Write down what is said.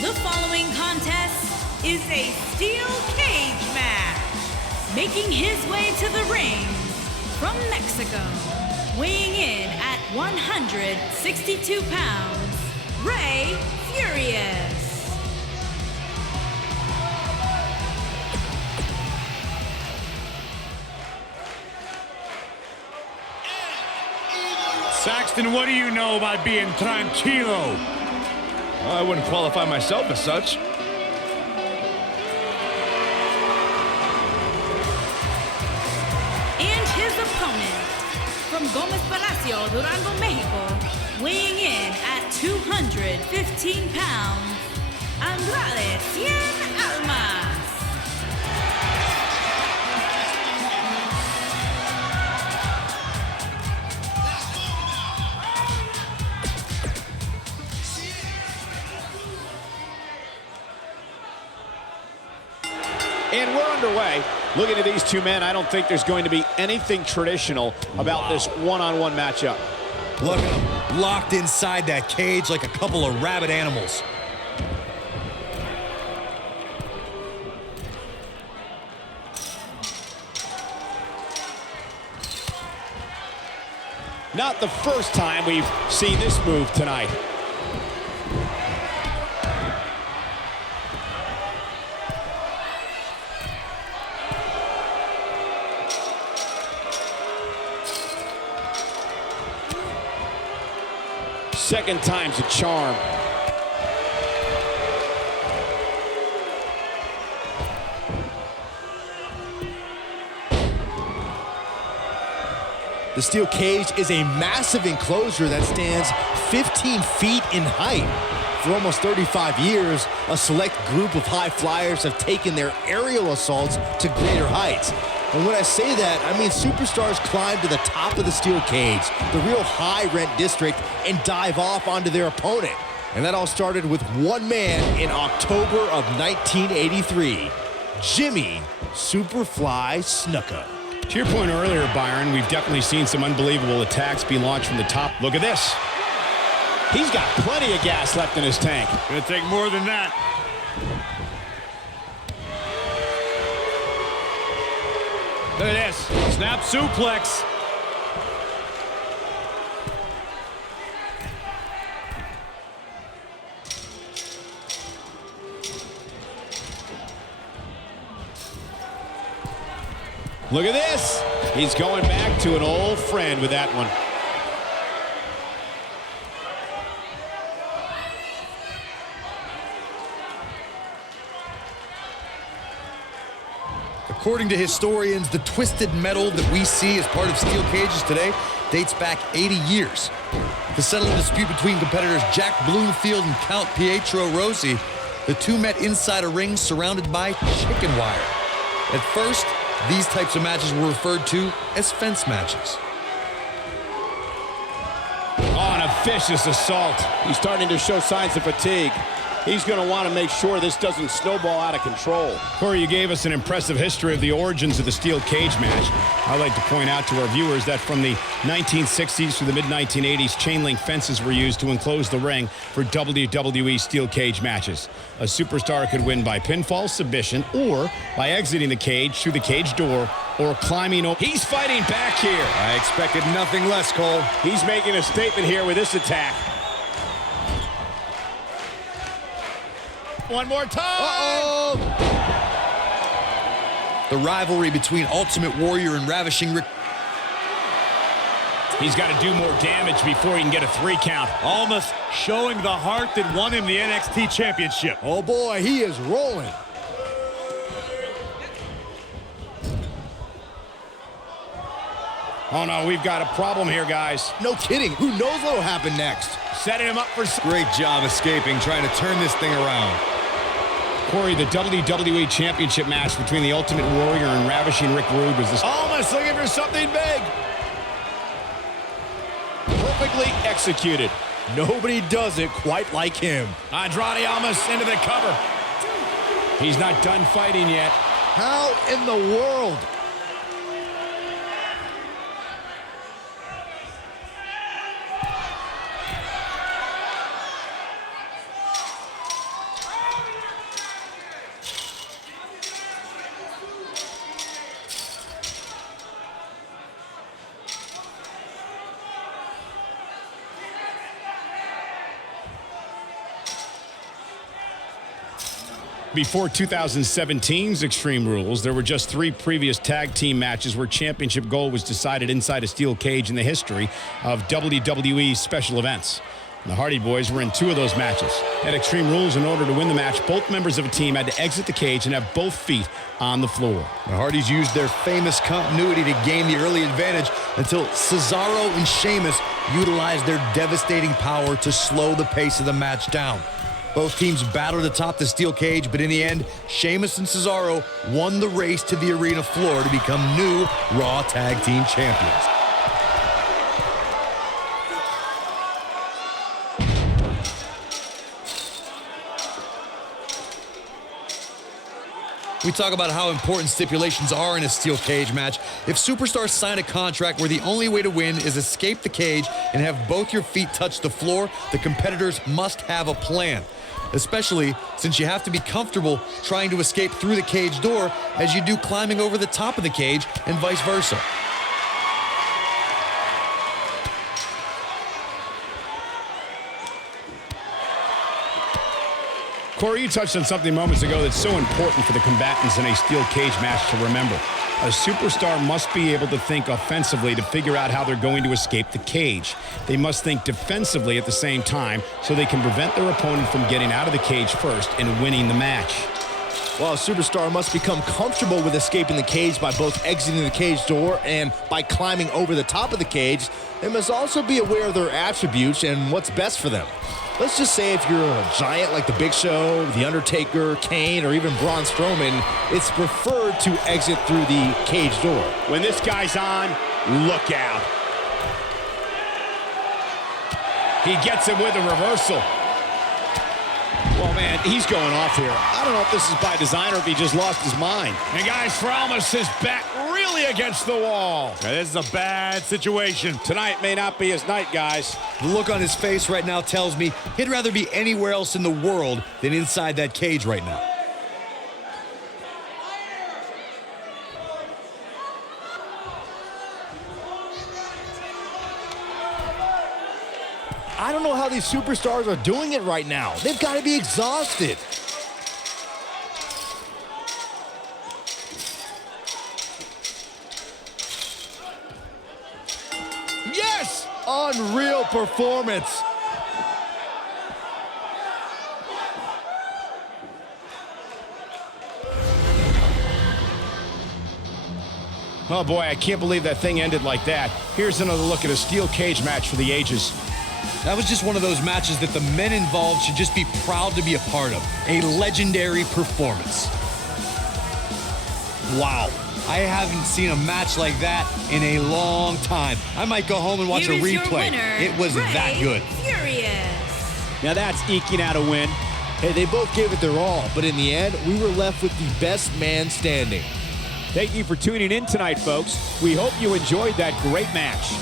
The following contest is a steel cage match. Making his way to the ring from Mexico, weighing in at 162 pounds, Rey Furious. Saxton, what do you know about being tranquilo? Well, I wouldn't qualify myself as such. And his opponent, from Gómez Palacio, Durango, Mexico, weighing in at 215 pounds, Andrade Cien Almas. And we're underway. Looking at these two men, I don't think there's going to be anything traditional about this one-on-one matchup. Look at them, locked inside that cage like a couple of rabid animals. Not the first time we've seen this move tonight. Second time's a charm. The steel cage is a massive enclosure that stands 15 feet in height. For almost 35 years, a select group of high flyers have taken their aerial assaults to greater heights. And when I say that, I mean superstars climb to the top of the steel cage, the real high-rent district, and dive off onto their opponent. And that all started with one man in October of 1983, Jimmy Superfly Snuka. To your point earlier, Byron, we've definitely seen some unbelievable attacks be launched from the top. Look at this. He's got plenty of gas left in his tank. Gonna take more than that. Look at this. Snap suplex. Look at this. He's going back to an old friend with that one. According to historians, the twisted metal that we see as part of steel cages today dates back 80 years. To settle a dispute between competitors Jack Bloomfield and Count Pietro Rossi, the two met inside a ring surrounded by chicken wire. At first, these types of matches were referred to as fence matches. Oh, and a vicious assault. He's starting to show signs of fatigue. He's going to want to make sure this doesn't snowball out of control. Corey, you gave us an impressive history of the origins of the steel cage match. I'd like to point out to our viewers that from the 1960s to the mid-1980s, chain link fences were used to enclose the ring for WWE steel cage matches. A superstar could win by pinfall, submission, or by exiting the cage through the cage door or climbing over. He's fighting back here. I expected nothing less, Cole. He's making a statement here with this attack. One more time. Uh-oh! The rivalry between Ultimate Warrior and Ravishing Rick. He's got to do more damage before he can get a 3 count. Almas showing the heart that won him the NXT Championship. Oh boy, he is rolling. Oh no, we've got a problem here, guys. No kidding. Who knows what will happen next? Setting him up for... Great job escaping, trying to turn this thing around. Corey, the WWE Championship match between the Ultimate Warrior and Ravishing Rick Rude was this... Almas looking for something big. Perfectly executed. Nobody does it quite like him. Andrade Almas into the cover. He's not done fighting yet. How in the world? Before 2017's Extreme Rules, there were just 3 previous tag team matches where championship gold was decided inside a steel cage in the history of WWE special events. The Hardy Boys were in 2 of those matches. At Extreme Rules, in order to win the match, both members of a team had to exit the cage and have both feet on the floor. The Hardys used their famous continuity to gain the early advantage until Cesaro and Sheamus utilized their devastating power to slow the pace of the match down. Both teams battled atop the steel cage, but in the end, Sheamus and Cesaro won the race to the arena floor to become new Raw Tag Team Champions. We talk about how important stipulations are in a steel cage match. If superstars sign a contract where the only way to win is escape the cage and have both your feet touch the floor, the competitors must have a plan. Especially since you have to be comfortable trying to escape through the cage door as you do climbing over the top of the cage and vice versa. Corey, you touched on something moments ago that's so important for the combatants in a steel cage match to remember. A superstar must be able to think offensively to figure out how they're going to escape the cage. They must think defensively at the same time so they can prevent their opponent from getting out of the cage first and winning the match. Well, a superstar must become comfortable with escaping the cage by both exiting the cage door and by climbing over the top of the cage. They must also be aware of their attributes and what's best for them. Let's just say if you're a giant like The Big Show, The Undertaker, Kane, or even Braun Strowman, it's preferred to exit through the cage door. When this guy's on, look out. He gets it with a reversal. Well, man, he's going off here. I don't know if this is by design or if he just lost his mind. And guys, for Almas, his back really against the wall. Now, this is a bad situation. Tonight may not be his night, guys. The look on his face right now tells me he'd rather be anywhere else in the world than inside that cage right now. I don't know how these superstars are doing it right now. They've got to be exhausted. Yes! Unreal performance. Oh boy, I can't believe that thing ended like that. Here's another look at a steel cage match for the ages. That was just one of those matches that the men involved should just be proud to be a part of. A legendary performance. Wow. I haven't seen a match like that in a long time. I might go home and watch a replay. It was that good. Furious. Now that's eking out a win. Hey, they both gave it their all, but in the end, we were left with the best man standing. Thank you for tuning in tonight, folks. We hope you enjoyed that great match.